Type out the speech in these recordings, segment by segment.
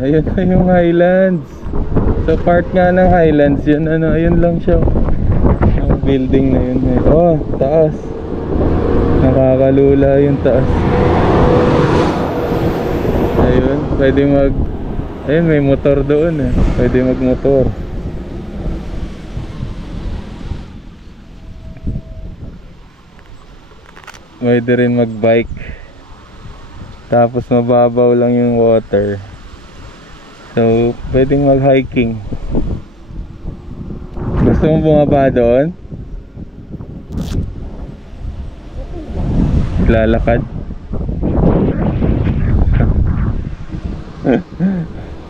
Ayun na yung Highlands. So part nga ng Highlands yun, ano, ayun lang siya. Ang building na yun. Oh, taas. Nakakalula yung taas. Ayun, pwede ayun, may motor doon eh. Pwede magmotor. Pwede rin magbike. Tapos mababaw lang yung water. So, pwedeng mag-hiking. Gusto mo bumaba doon? Lalakad?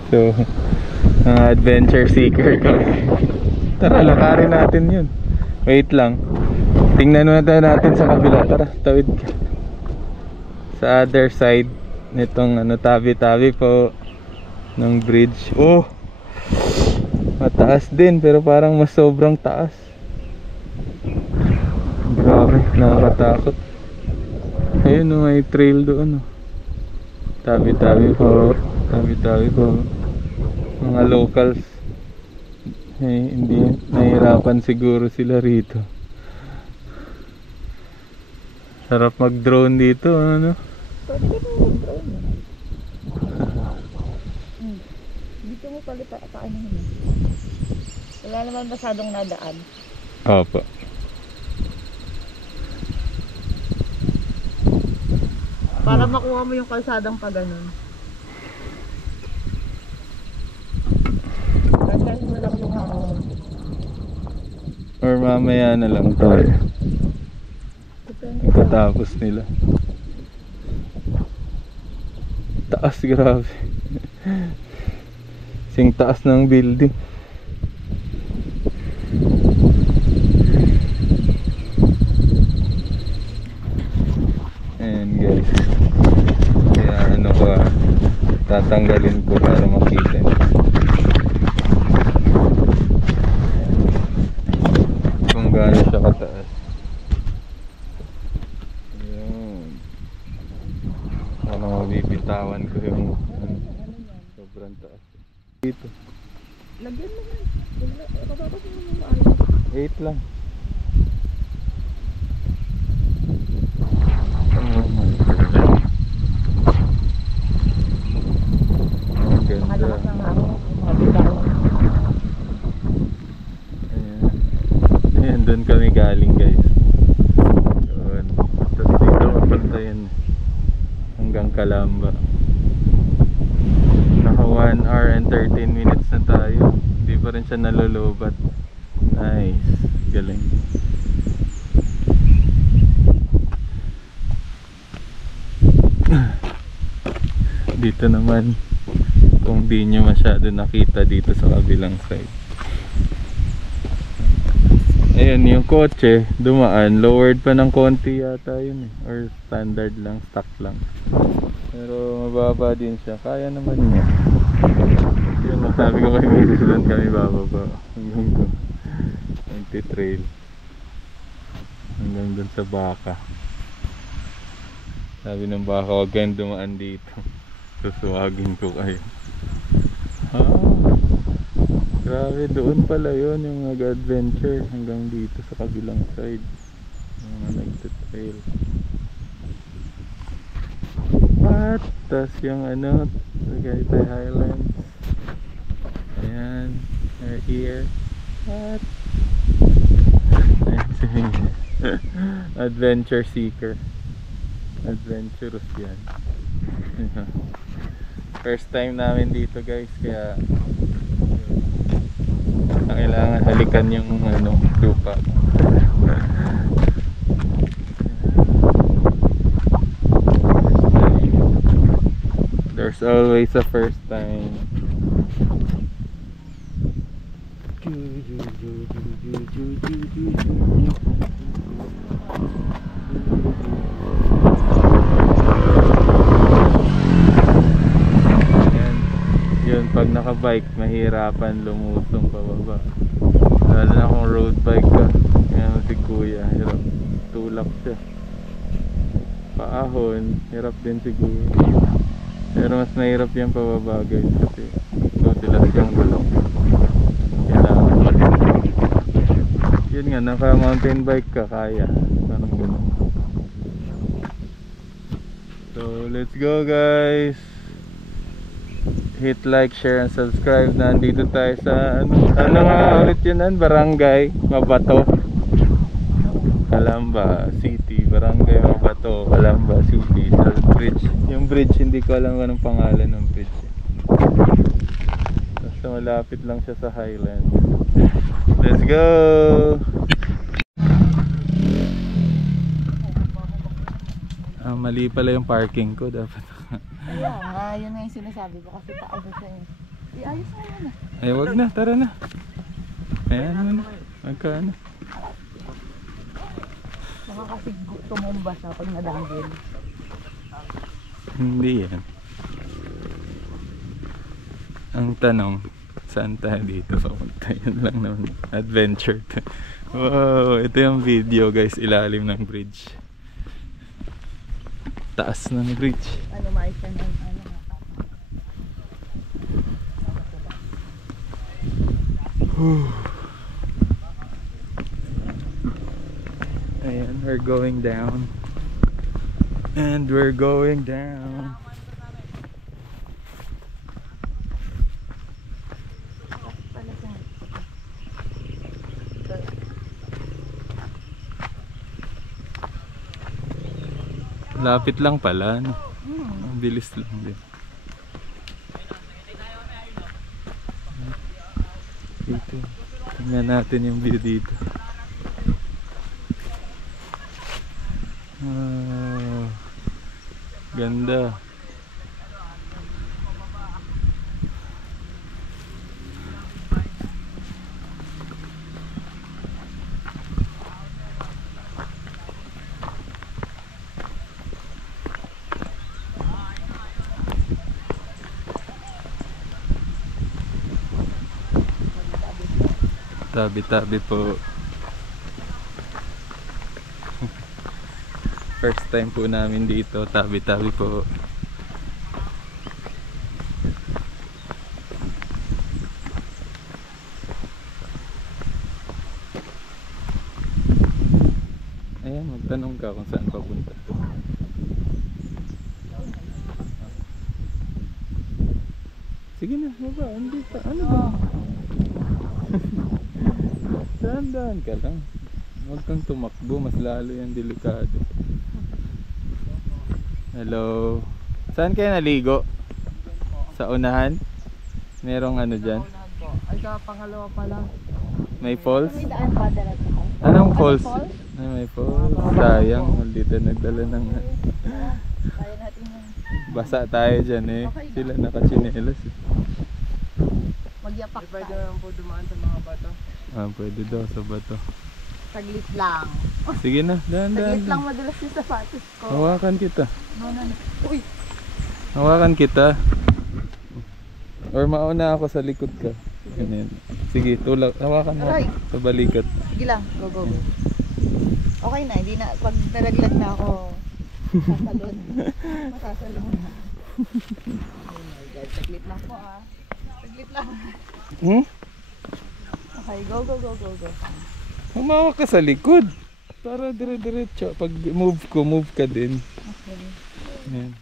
So, adventure seeker ka. Tara, lakarin natin yun. Wait lang. Tingnan natin sa kabila. Tara, tawid ka. Sa other side nitong ano, tabi-tabi po ng bridge. Oh, mataas din pero parang mas sobrang taas. Grabe, nakakatakot. Ayun oh, may trail doon oh. Tabi-tabi po. Tabi-tabi po. Mga locals hindi nahihirapan siguro sila rito. Sarap mag-drone dito, ano? Pwede ka naman mag-drone. Dito mo pala paano yun. Wala naman masyadong nadaan. Opo. Para makuha mo yung kalsadang pa ganun. Or mamaya na lang tayo. Pagkatapos nila. Taas, grabe. Sing taas ng building. Ayan guys. Kaya ano ko, tatanggalin ko para makita nyo kung gaano siya kataas. Mabibitawan ko yung sobrang taas dito. Lagyan mo yan. Kapapos mo yung maayos. 8 lang. Oh my God. Ang ganda. Makalakas ng hangin. Mabitawan. Ayan, doon kami galing guys. Doon. Tapos dito mapuntayan hanggang Calamba. Naka 1 hour and 13 minutes na tayo. Hindi pa rin siya nalulubat. Nice. Galing. Dito naman, kung di nyo masyado nakita dito sa kabilang side. Ayan, yung kotse dumaan, lowered pa ng konti yata yun eh. Or standard lang, stock lang. Pero mababa din siya, kaya naman niya. Yun, nasabi ko kay Mrs. doon kami bababa. Hanggang doon, anti-trail. Hanggang doon sa baka. Sabi ng baka, huwag kayong dumaan dito. Susuwagin ko kayo. Grabe, doon pala yun yung nag-adventure hanggang dito sa kabilang side. Yung mga nagtitrail. What? Tas yung ano, Tagaytay Highlands. Ayan, our ear. What? Adventure seeker. Adventurous yan. First time namin dito guys, kaya kailangan halikan yung ano, lupa. There's always a first time. Yun, pag nakabike mahirapan lumusong pababa, lalo na kung road bike ka. Kaya si kuya hirap, tulak siya. Paahon, hirap din si kuya. Pero mas mahirap yan pababa guys kasi dulas yung gulong. Kailangan pa din. Yun nga, naka mountain bike ka, kaya. Parang gano'n. So let's go guys. Hit like, share, and subscribe. Nandito tayo sa ano nga ulit yun, Barangay Mabato, Calamba City. Barangay Mabato, Calamba City. Sa bridge. Yung bridge, hindi ko alam anong pangalan ng bridge. Basta malapit lang siya sa Highland. Let's go! Mali pala yung parking ko dapat. Kaya nga, yun nga yung sinasabi ko kasi taas siya eh. Iayos mo na. Ay, wag na, tara na. Ayan mo na. Magkano? Baka kasi tumumba siya pag nadanggil. Hindi yan. Ang tanong, saan tayo dito papunta? Yan lang naman. Adventure. Wow, ito yung video guys, ilalim ng bridge. Taas ng bridge. Ano maayos yan ng ano. Ayan, we're going down. And we're going down. Lapit lang pala, no? Ang bilis lang din. Dito. Tingnan natin yung view dito. Ganda. Tabi-tabi po. First time po namin dito, tabi-tabi po. Ayan, magtanong ka kung saan papunta to. Sige na, baba, hindi pa, ano ba? Dahan-dahan ka lang. Huwag kang tumakbo, mas lalo yung delikado. Hello. Saan kayo naligo? Sa unahan? Merong ano dyan? Ay, sa pangalawa pala. May falls? May daan pa dala ko. Anong falls? falls? Ay, may falls. Sayang, maldita nagdala ng... Kaya natin yung Basa tayo dyan eh. Sila nakachinelas eh. magyapak tayo. Pwede naman po dumaan sa mga bato. Pwede daw sa bato. Saglit lang. Sige na, dahan-dahan. Saglit lang madulas yung sapatos ko. Hawakan kita. No. Uy! Hawakan kita. Or mauna ako sa likod ka. Ganyan. Sige, tulak. Hawakan mo Aray. sa balikat. Sige lang, go. Okay na, hindi na. Pag nalaglag na ako, sasalon. Masasalon na. Oh my God, saglit lang po ah. Saglit lang. Okay, go. Humawak ka sa likod. Para dire-diretso. Pag move ka din. Okay. Ayan.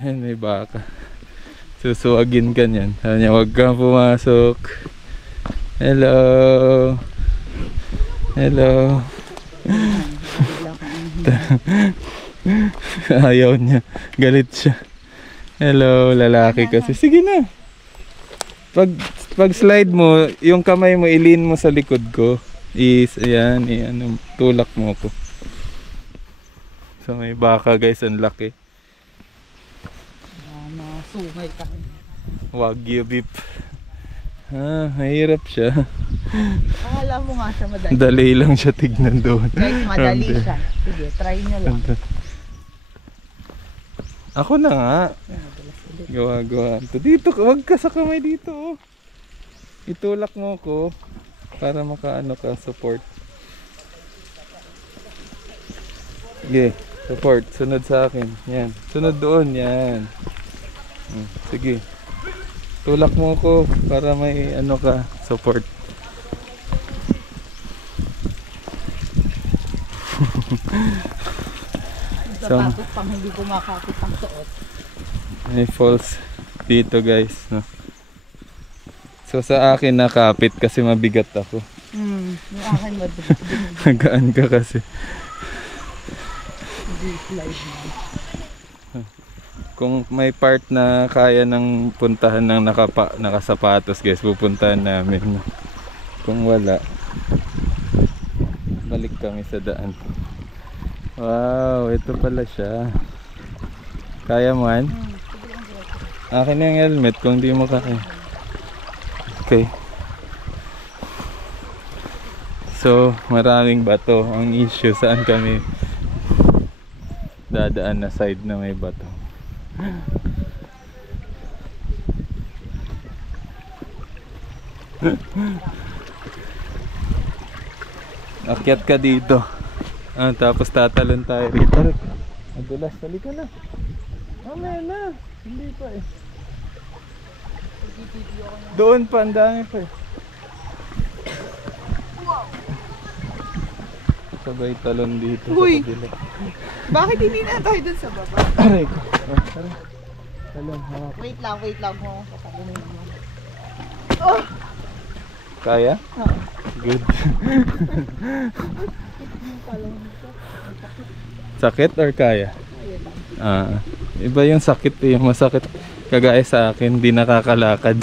Ayan, may baka. Susuwagin ka niyan. Sabi niya, huwag kang pumasok. Hello. Ayaw niya. Galit siya. Hello, lalaki kasi. Sige na. Pag slide mo, yung kamay mo ilin mo sa likod ko. Ayan, tulak mo ko. So may baka guys, ang laki. Sumay ka. Wagyu beef. Mahirap siya. Akala mo nga siya madali. Dali lang siya tignan doon. Guys, madali siya. Sige, try nyo lang. Ako na nga. Gawa. Dito, wag ka sa kamay dito. Oh. Itulak mo ko para makaano ka support. Sige, Support. Sunod sa akin. Yan. Sunod doon. Yan. Sige. Tulak mo ko para may ano ka. Support. Sapatos pang hindi kumakapit ang suot. May falls dito guys, no? So sa akin nakapit kasi mabigat ako. Yung akin mabigat. Nagaan ka kasi. Slide na. Kung may part na kaya ng puntahan ng nakasapatos guys, pupuntahan namin. No? Kung wala, balik kami sa daan. Wow, ito pala siya. Kaya mo yan? Akin na yung helmet kung di mo kaya. Okay. So, maraming bato. Ang issue, saan kami dadaan na side na may bato. Akyat ka dito. Tapos tatalon tayo rito. Madulas, halika na. Mamaya na. Hindi pa eh. Doon pa, ang dami pa eh. Sabay talon dito. Uy! Sa kabila. Bakit hindi na tayo dun sa baba? Aray ko. Aray. Talon, hawak. Wait lang mo. Papalunin mo. Oh! Kaya? Oo. Good. Sakit or kaya? Iba yung sakit eh. Masakit kagaya sa akin. Di nakakalakad.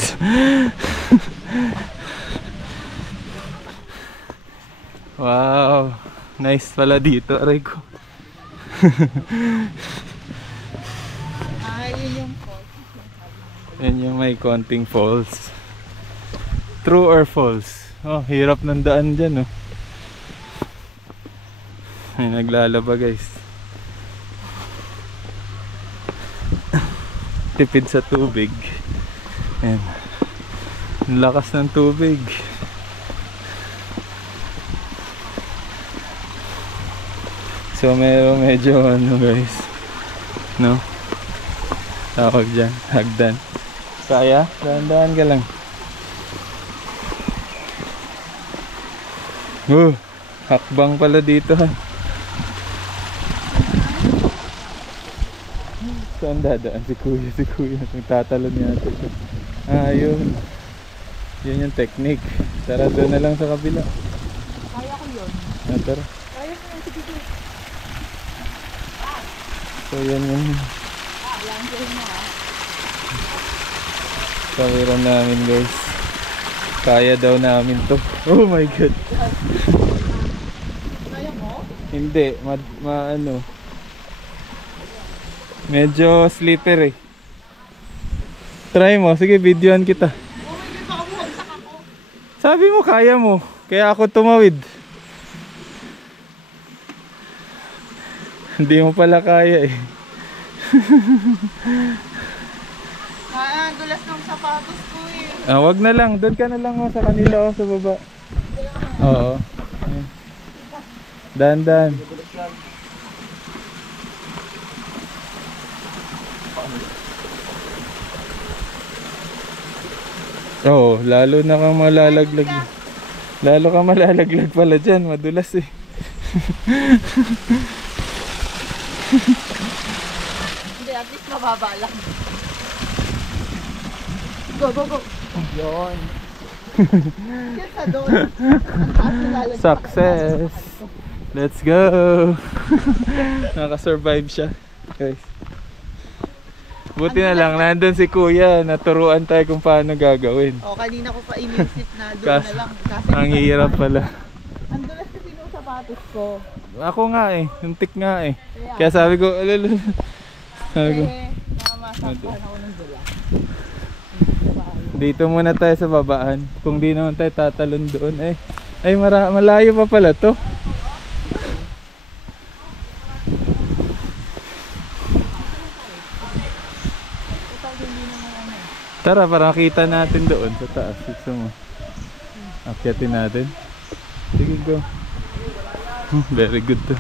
Wow. Nice pala dito. Aray ko. Yun yung falls. Yan yung may konting falls. True or false? Oh, hirap ng daan dyan, oh. Ay, naglalaba, guys. Tipid sa tubig. Ayan. Ang lakas ng tubig. So, medyo ano, guys. No? Tawag dyan. Hagdan. Kaya? Dahan-dahan ka lang. Hakbang pala dito ha. Saan dadaan si kuya nagtatalon yata siya. Yun. Yun yung technique. Tara doon na lang sa kabila. Kaya ko yun. Tara. Kaya ko yun. Sige. So yan yun. Yan yun mo Kawiran namin guys. Kaya daw namin to. Oh my god. Kaya mo? Hindi, ano. Medyo slipper eh. Try mo, sige videoan kita. Oh my god, baka bumagsak ako. Sabi mo kaya mo, kaya ako tumawid. Hindi mo pala kaya eh. Dulas ng sapatos ko eh. Wag na lang, doon ka na lang sa kanila sa baba. Oo. Dahan-dahan. Oo, lalo na kang malalaglag. Lalo kang malalaglag pala dyan, madulas eh. Hindi, at least mababa lang. Go. Yun. Yan sa doon. Success! Let's go! Nakasurvive siya. Guys. Buti na lang, nandun si kuya. Naturuan tayo kung paano gagawin. Kanina ko pa inisip na doon na lang. Kasi Ang hirap pala. ang dulas kasi nung sapatos ko. Ako nga eh, huntik nga eh. Kaya sabi ko, alala. Sabi ko, Namamasakpan ako ng dulas. dito muna tayo sa babaan. Kung di naman tayo tatalon doon eh. Ay, malayo pa pala to. Tara, para makita natin doon sa taas. Gusto mo? Akyatin natin. Sige, go. Very good to.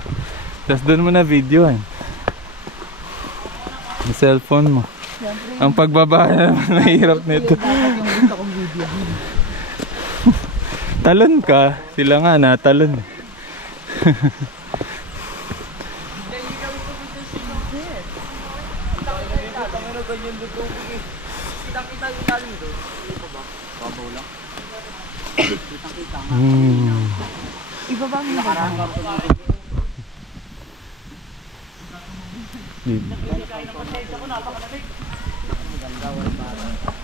Tapos doon mo na videohan. Yung cellphone mo. Siyempre, Ang pagbaba naman mahirap nito. dapat yung gusto kong video. Talon ka. Sila nga natalon. Iba ba ang nakaranggang?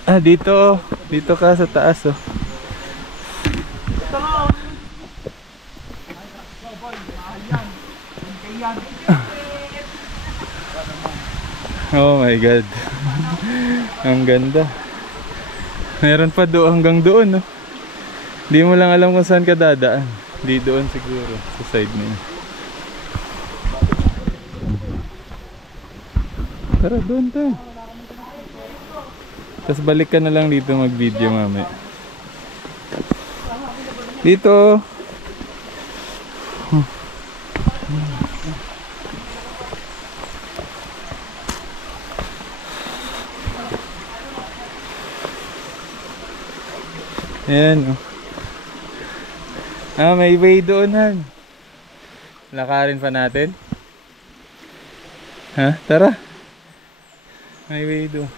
Ah, dito. Dito ka sa taas, oh. Oh my God. Ang ganda. Meron pa doon hanggang doon, no? Di mo lang alam kung saan ka dadaan. Di doon siguro, sa side na yun. Tara, doon tayo. Tapos balik ka na lang dito mag-video mamaya. Dito. Ayan, oh. Ah, may way doon, Han. Lakarin pa natin. Ha? Tara. May way doon.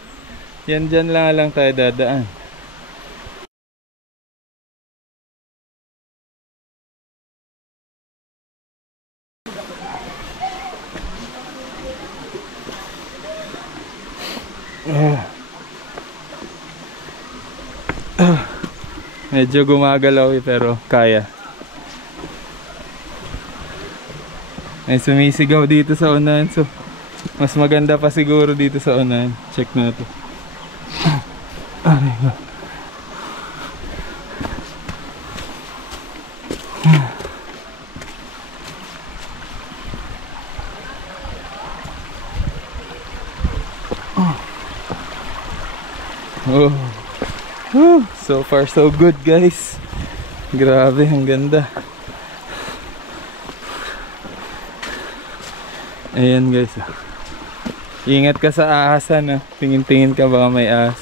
Yan, dyan lang tayo dadaan. Medyo gumagalaw pero kaya. Ay sumisigaw dito sa unahan, so mas maganda pa siguro dito sa unahan. Check natin. Aray ko. Oh. Whew, so far so good, guys. Grabe, ang ganda. Ayan, guys. Ingat ka sa ahasan, ah. Tingin-tingin ka baka may ahas.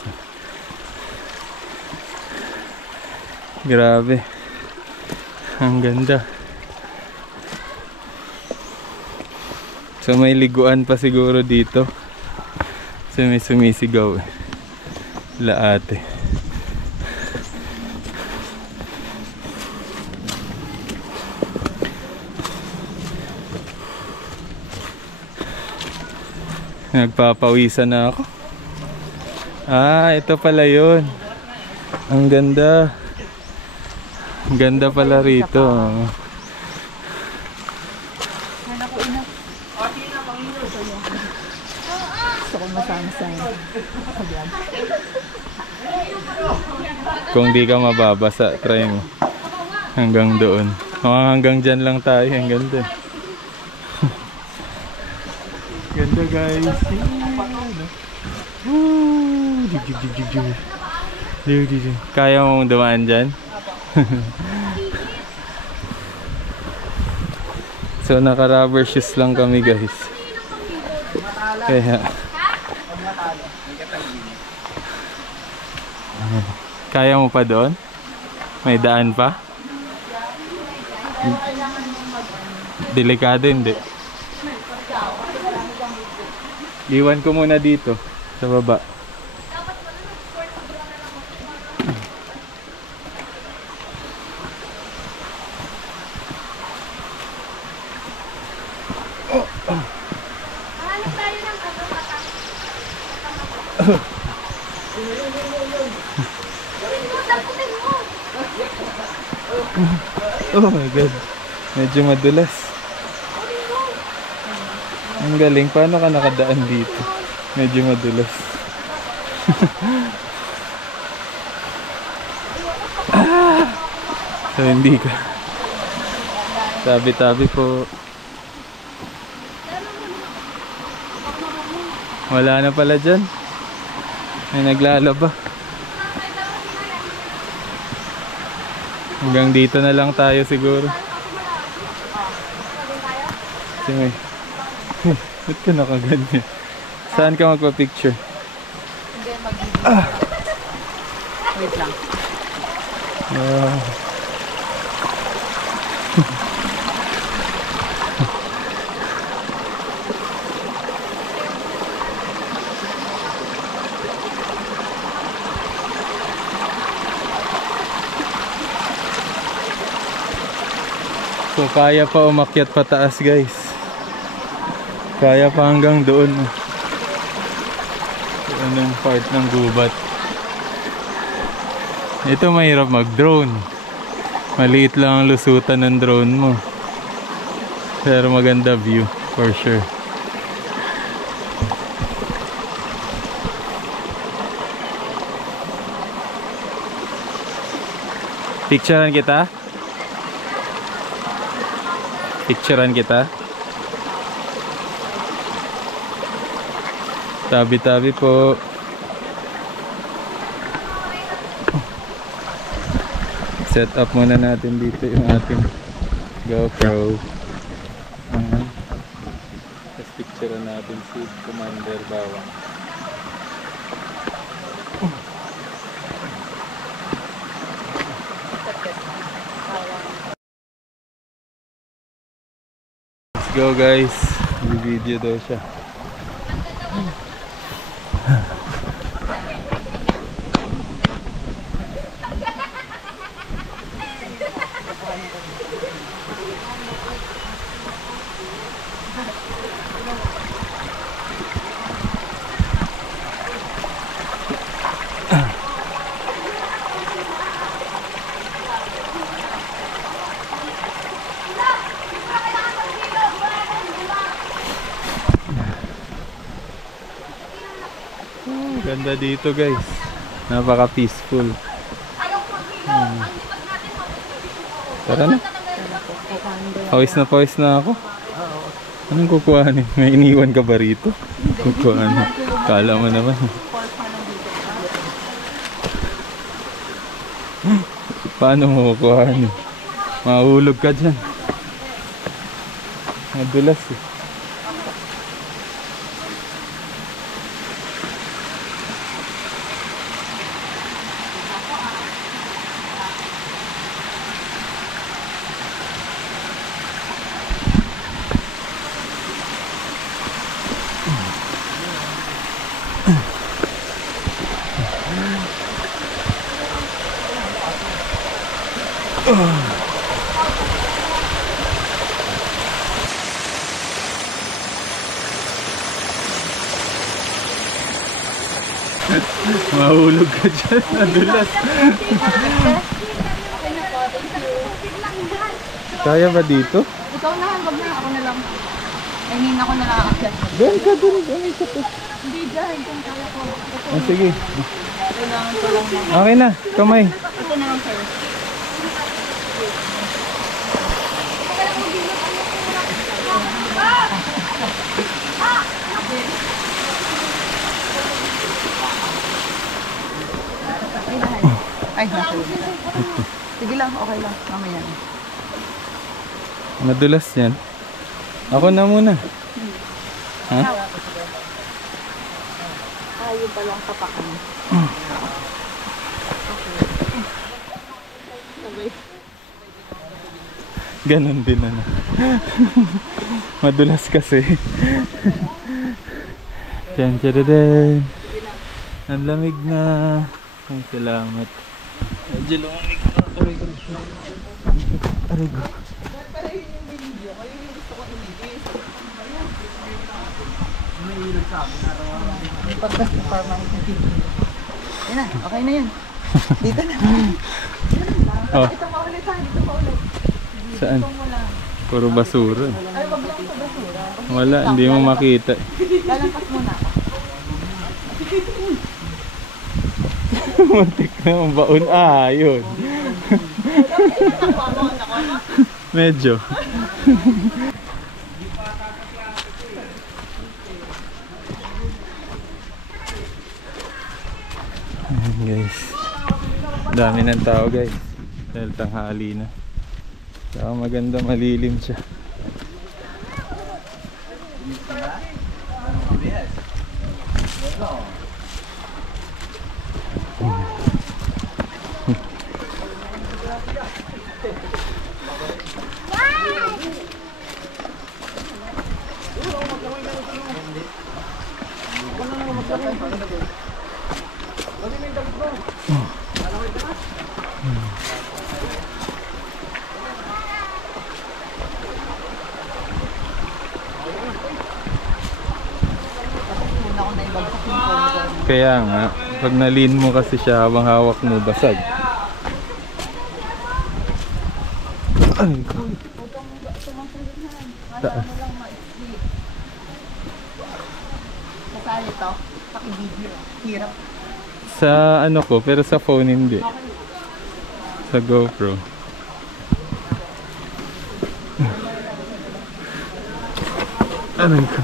Grabe. Ang ganda. So may liguan pa siguro dito. So may sumisigaw, eh. Laate. Nagpapawisan na ako. Ah, ito pala yun. Ang ganda. Ang ganda pala rito. Gusto kong masangsang. Kung di ka mababasa, try mo. Hanggang doon. Hanggang dyan lang tayo. Hanggang doon. Ganda, guys. Kaya mong dumaan dyan? So naka rubber shoes lang kami, guys. Kaya kaya mo pa doon? May daan pa? Delikado, hindi. Iwan ko muna dito sa baba. Oh my God, medyo madulas. Ang galing, paano ka nakadaan dito? Medyo madulas. So hindi ka. Tabi-tabi po. Wala na pala dyan. May naglalaba. Hanggang dito na lang tayo siguro. Kasi may ba't ka nakaganyan? Saan ka magpa-picture? Hindi, wait lang. Wow. So kaya pa umakyat pataas guys. Kaya pa hanggang doon. Doon yung part ng gubat. Ito mahirap mag-drone. Maliit lang ang lusutan ng drone mo. Pero maganda view for sure. Picturean kita? Picturean kita? Tabi-tabi po. Set up muna natin dito yung ating GoPro. Tapos picturean natin si Commander Bawang. Let's go guys. May video daw siya. Ganda dito guys. Napaka peaceful. Tara na. Pawis na ako. Anong kukuhanin? May iniwan ka ba rito? Kukuhanin. Kala mo naman. Paano mo kukuhanin? Mahulog ka dyan. Madulas eh. Mahulog ka dyan, nadulas. Kaya ba dito? Ikaw na, wag na, ako na lang. I mean, ako na lang aakyat. Doon ka, doon ka po. Hindi dyan, kung kaya ko. Ah, sige. Kailangan ko lang na. Okay na, kamay. Ito na lang, sir. Ay, nasa loob. Sige lang, okay lang. Mamaya na. Madulas yan. Ako na muna. Ha? Ayaw pa lang kapakan. Ganon din ano. Madulas kasi. Diyan, tiyadadaan. Ang lamig na. Ay, salamat. Medyo lumamig na. Aray ko. Aray ko. Pagkas na parang yan na, okay na yun. Dito na. Oh. Ito pa ulit ha, dito pa ulit. Saan? Puro basura. Ay, wag lang sa basura. Wala, hindi mo makita. Lalampas muna ako. Muntik na ang baon. Ah, yun. Medyo. Ayan guys. Dami ng tao guys. Dahil tanghali na. Saka maganda, malilim siya. Muna ako na ibagsak yung phone ko. Kaya nga, pag nalin mo kasi siya habang hawak mo, basag. Ay ko. Taas. Masali to. Paki-video. Hirap. Sa ano ko, pero sa phone hindi. Sa GoPro. Aray ko.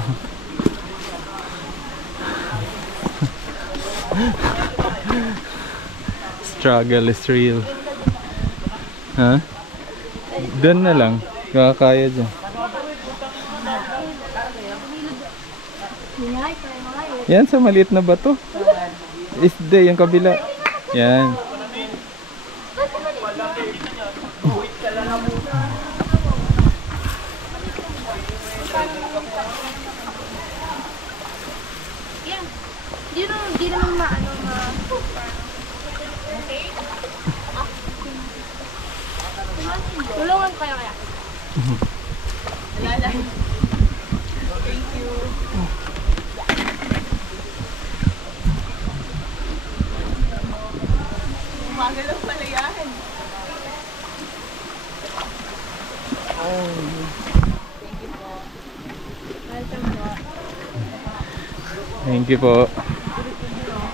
Struggle is real. Ha? Doon na lang. Kakaya dyan. Yan sa maliit na bato. Isde, yung kabila. Yan. Di naman maano ma... Tulungan kaya. Thank you. Umaga lang pala yan. Thank you po.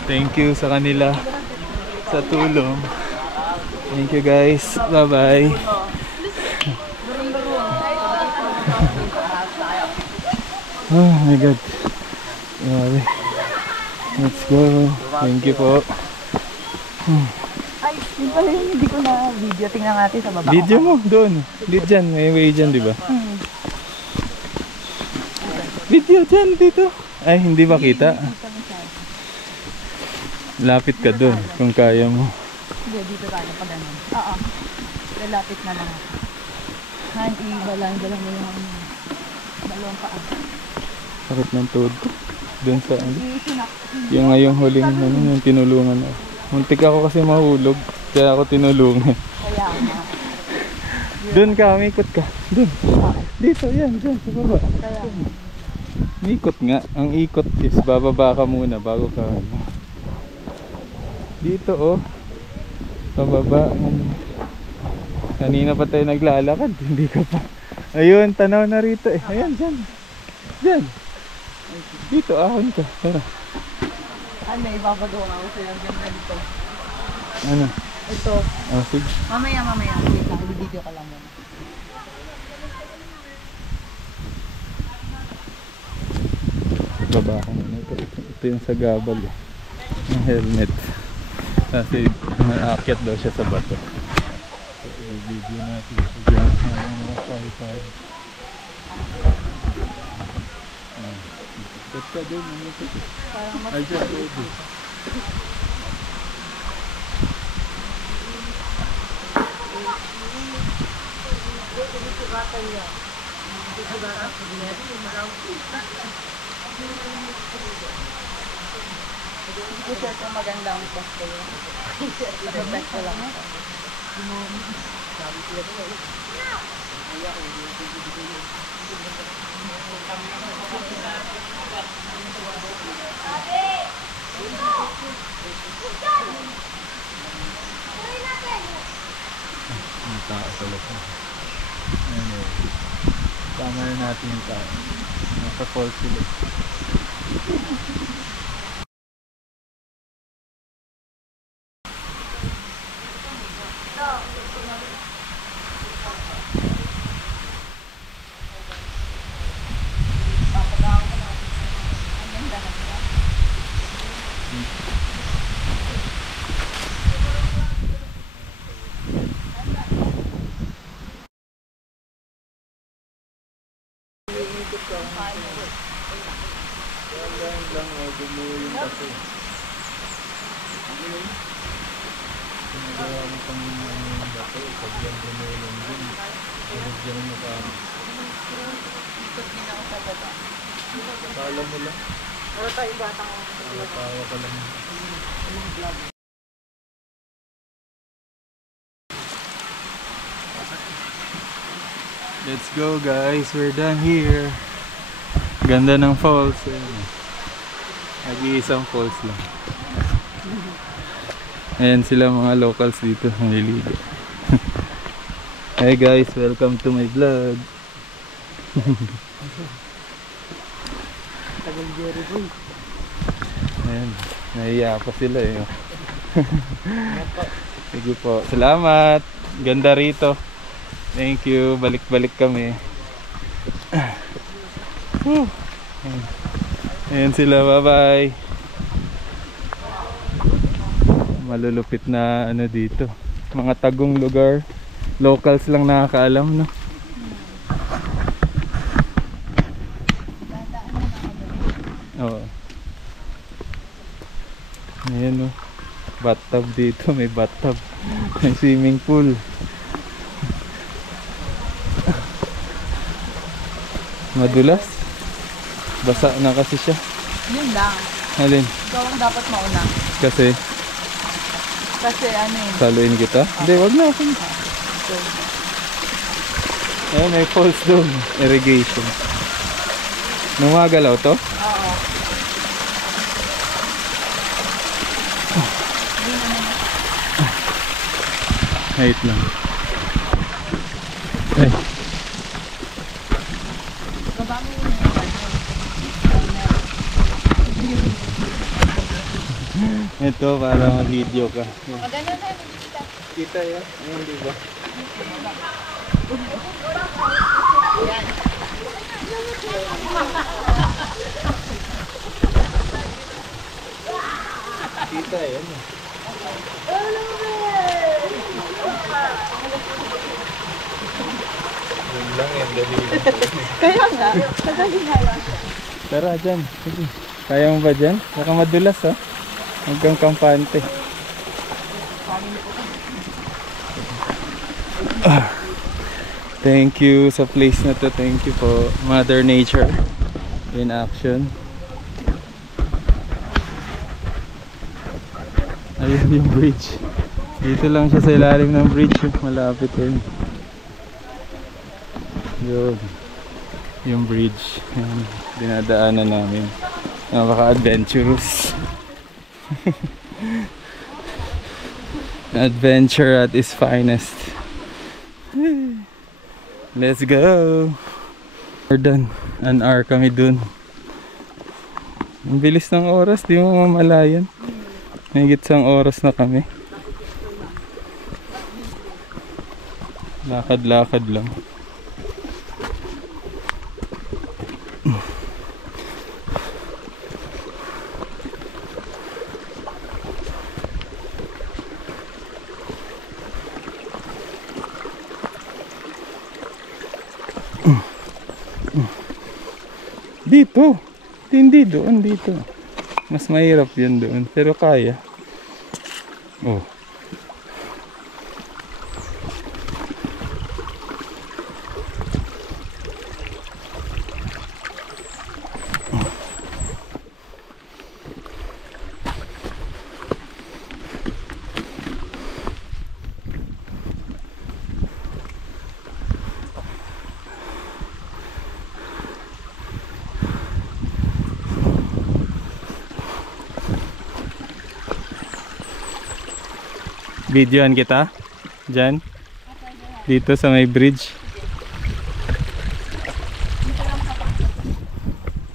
Thank you sa kanila sa tulong. Thank you guys. Bye-bye. Oh my god. Grabe. Let's go. Thank you po. Ay, yun pala yung hindi ko na video. Tingnan natin sa baba. Video mo doon. Dito dyan. May way dyan, di ba? Video dyan, dito. Ay, hindi ba kita? Lapit ka doon kung kaya mo. Hindi, dito tayo pag ganun. Oo. Lalapit na lang ako. Han, i-balanda lang mo yung dalawang paa. Sakit ng tuhod ko. Doon sa ano. I-sinak. Yung ngayong huling ano, yung tinulungan ako. Muntik ako kasi mahulog. Kaya ako tinulungan. Kaya nga. Doon ka, umikot ka. Doon. Dito, yan. Doon, sa baba. Kaya nga. Ikot nga. Ang ikot is bababa ka muna bago ka ano. Dito oh. Pababa. Kanina pa tayo naglalakad. Hindi ka pa. Ayun, tanaw na rito eh. Ayan, dyan. Dyan. Dito, ahon ka. Tara. Ano, ipapagawa ako sa'yo. Ganda dito. Ano? Ito. Oh, sige. Mamaya. Wait lang, video ka lang muna. Baba ko muna. Ito yung sa gabal eh. Yung helmet. Kasi aakyat daw siya sa bato. So, i-video natin siya dyan. Mga tripod. Ba't ka doon? Ay, dyan. Baby. T-shirt ko maganda ang post ko yun. I-best ko lang. Ang tao talaga. Anyway. Tama na natin yung tao. Nasa falls sila. baso. Pinagawa mo pang bato, pag yan gumulong din. Pinagyan mo pa. Ikot din ako sa baba. Kala mo lang. Wala tayong batang Tawa ka lang. Let's go guys, we're done here. Ganda ng falls. Nag-iisang falls lang. Ayan sila mga locals dito, naliligo. Hey guys, welcome to my vlog. tagal Jerry boy. Ayan, nahiya pa sila eh. Sige po, salamat. Ganda rito. Thank you, balik-balik kami. Ayan sila, bye-bye. Malulupit na ano dito. Mga tagong lugar. Locals lang nakakaalam, no? Oo. Ayan, no? Bathtub dito, may bathtub. May swimming pool. Madulas. Basa na kasi siya. Yun lang. Alin? Ikaw ang dapat mauna. Kasi Kasi ano yun. saluin kita? Hindi, wag na ako. Ayun, may falls doon. Irrigation. Numagalaw to? Oo. Wait lang. Ay. Baba mo yun. Ito para mag-video ka. Maganda na. Kita yan? Ayun, di ba? Yan. Kita yan. Yun lang yan, dali. Kaya nga. Madali nga lang. Tara dyan. Sige. Kaya mo ba dyan? Baka madulas ha. Hanggang kampante. Thank you sa place na to. Thank you po. Mother Nature in action. Ayun yung bridge. Dito lang siya sa ilalim ng bridge. Malapit yun. Yun. Yung bridge. Yung dinadaanan namin. Napaka-adventurous. Adventure at its finest. Let's go. We're done. An hour kami dun. Ang bilis ng oras, di mo mamalayan. Mahigit sang oras na kami. Lakad-lakad lang. Dito. Hindi doon, dito. Mas mahirap yun doon. Pero kaya. Oh. Videoan kita dyan dito sa may bridge.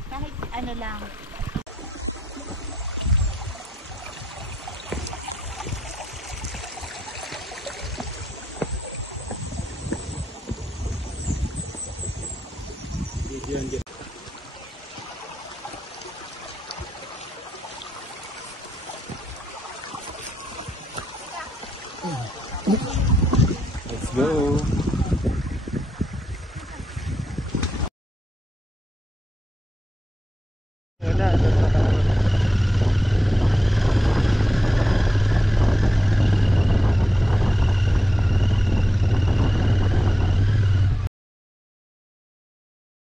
Kahit ano lang. Videoan kita. Let's go.